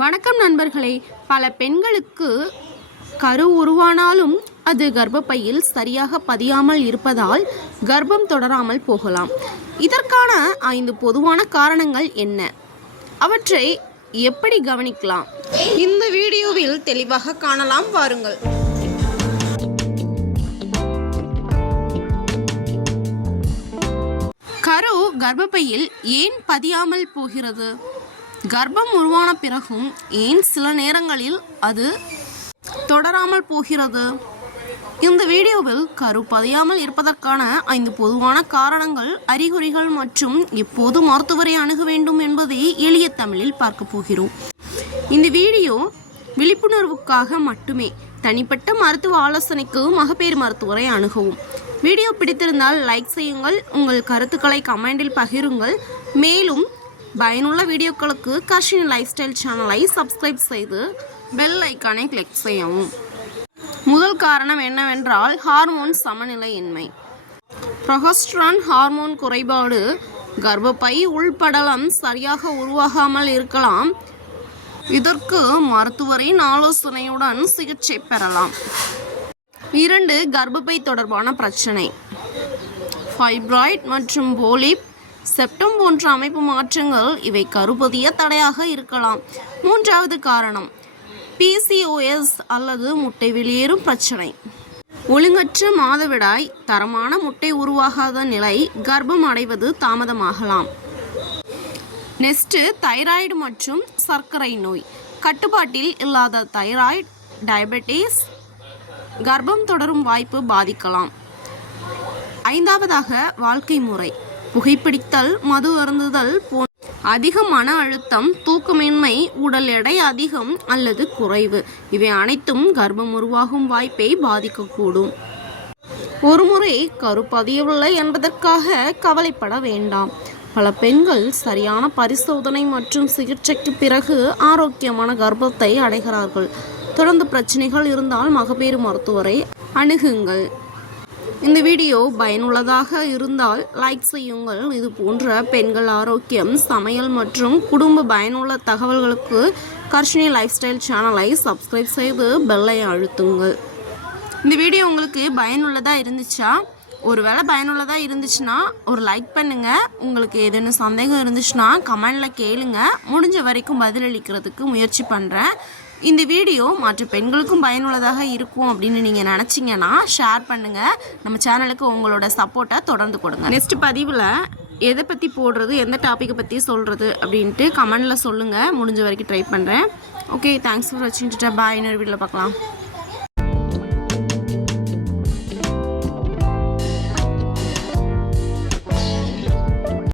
வணக்கம் நண்பர்களே. பல பெண்களுக்கு கரு உருவானாலும் அது கர்ப்பப்பையில் சரியாக பதியாமல் இருப்பதால் கர்ப்பம் தொடராமல் போகலாம். இதற்கான 5 பொதுவான காரணங்கள் என்ன? அவற்றை எப்படி கவனிக்கலாம்? இந்த வீடியோவில் தெளிவாக காணலாம், வாருங்கள். கரு கர்ப்பப்பையில் ஏன் பதியாமல் போகிறது? கர்ப்பம் உருவான பிறகும் ஏன் சில நேரங்களில் அது தொடராமல் போகிறது? இந்த வீடியோவில் கரு பதியாமல் இருப்பதற்கான 5 பொதுவான காரணங்கள், அறிகுறிகள் மற்றும் எப்போது மருத்துவரை அணுக வேண்டும் என்பதை எளிய தமிழில் பார்க்க போகிறோம். இந்த வீடியோ விழிப்புணர்வுக்காக மட்டுமே. தனிப்பட்ட மருத்துவ ஆலோசனைக்கு மகப்பேறு மருத்துவரை அணுகவும். வீடியோ பிடித்திருந்தால் லைக் செய்யுங்கள், உங்கள் கருத்துக்களை கமெண்டில் பகிருங்கள். மேலும் பயனுள்ள வீடியோக்களுக்கு கர்ஷினி லைஃப் ஸ்டைல் சேனலை சப்ஸ்கிரைப் செய்து பெல் ஐக்கானை கிளிக் செய்யவும். முதல் காரணம் என்னவென்றால் ஹார்மோன் சமநிலையின்மை. ப்ரொஜெஸ்டரான் ஹார்மோன் குறைபாடு. கர்ப்பப்பை உள்படலம் சரியாக உருவாகாமல் இருக்கலாம். இதற்கு மருத்துவரின் ஆலோசனையுடன் சிகிச்சை பெறலாம். 2. கர்ப்பப்பை தொடர்பான பிரச்சனை. ஃபைப்ராய்ட் மற்றும் போலிப், செப்டம் போன்ற அமைப்பு மாற்றங்கள் இவை கருப்பதிய தடையாக இருக்கலாம். 3வது காரணம் PCOS அல்லது முட்டை வெளியேறும் பிரச்சனை. ஒழுங்கற்ற மாதவிடாய், தரமான முட்டை உருவாகாத நிலை, கர்ப்பம் அடைவது தாமதமாகலாம். நெக்ஸ்ட் தைராய்டு மற்றும் சர்க்கரை நோய். கட்டுப்பாட்டில் இல்லாத தைராய்டு, டயபெட்டிஸ், கர்ப்பம் தொடரும் வாய்ப்பு பாதிக்கலாம். 5வதாக வாழ்க்கை முறை. புகைப்பிடித்தல், மது அருந்துதல் போன்ற அதிக மன அழுத்தம், தூக்கமின்மை, உடல் எடை அதிகம் அல்லது குறைவு இவை அனைத்தும் கர்ப்பம் உருவாகும் வாய்ப்பை பாதிக்கக்கூடும். ஒருமுறை கரு பதியவில்லை என்பதற்காக கவலைப்பட வேண்டாம். பல பெண்கள் சரியான பரிசோதனை மற்றும் சிகிச்சைக்கு பிறகு ஆரோக்கியமான கர்ப்பத்தை அடைகிறார்கள். தொடர்ந்து பிரச்சனைகள் இருந்தால் மகப்பேறு மருத்துவரை அணுகுங்கள். இந்த வீடியோ பயனுள்ளதாக இருந்தால் லைக் செய்யுங்கள். இது போன்ற பெண்கள் ஆரோக்கியம், சமையல் மற்றும் குடும்ப பயனுள்ள தகவல்களுக்கு கர்ஷினி லைஃப் ஸ்டைல் சேனலை சப்ஸ்கிரைப் செய்து பெல்லை அழுத்துங்கள். இந்த வீடியோ உங்களுக்கு பயனுள்ளதாக இருந்துச்சா? ஒருவேளை பயனுள்ளதாக இருந்துச்சுன்னா ஒரு லைக் பண்ணுங்கள். உங்களுக்கு ஏதேனும் சந்தேகம் இருந்துச்சுன்னா கமெண்டில் கேளுங்க. முடிஞ்ச வரைக்கும் பதிலளிக்கிறதுக்கு முயற்சி பண்ணுறேன். இந்த வீடியோ மற்ற பெண்களுக்கும் பயனுள்ளதாக இருக்கும் அப்படின்னு நீங்கள் நினச்சிங்கன்னா ஷேர் பண்ணுங்கள். நம்ம சேனலுக்கு உங்களோட சப்போர்ட்டை தொடர்ந்து கொடுங்க. நெக்ஸ்ட் பதிவில் எதை பற்றி போடுறது, எந்த டாப்பிக்கை பற்றி சொல்கிறது அப்படின்ட்டு கமெண்டில் சொல்லுங்கள். முடிஞ்ச வரைக்கும் ட்ரை பண்ணுறேன். ஓகே, தேங்க்ஸ் ஃபார் வாட்சிங். பாய். இன்னொரு வீடியோவில் பார்க்கலாம்.